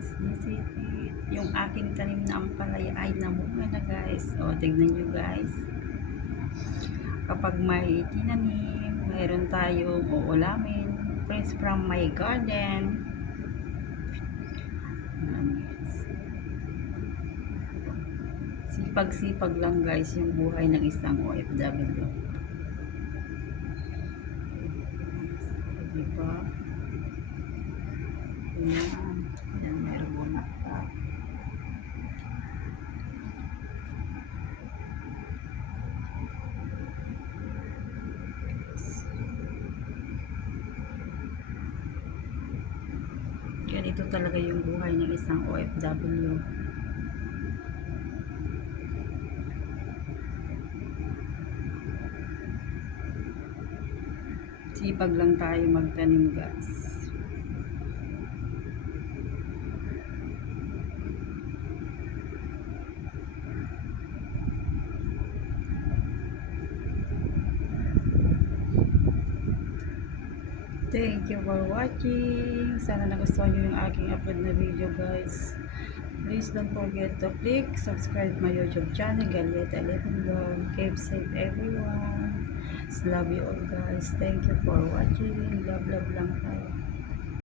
guys. Nasipit. Yung aking tanim na ampalaya ay namunga na guys. O, tignan nyo guys. Kapag may tinanim, mayroon tayong uulamin. Friends from my garden. Sipag-sipag lang guys yung buhay ng isang OFW. Diba? Ayan. Ganito talaga yung buhay ng isang OFW. Sipag lang tayo magtanim guys. Thank you for watching. Sana nagustuhan nyo yung aking upload na video guys. Please don't forget to click, subscribe my YouTube channel, Galieta 11 Vlog. Keep safe everyone. Love you all guys. Thank you for watching. Love, love lang tayo.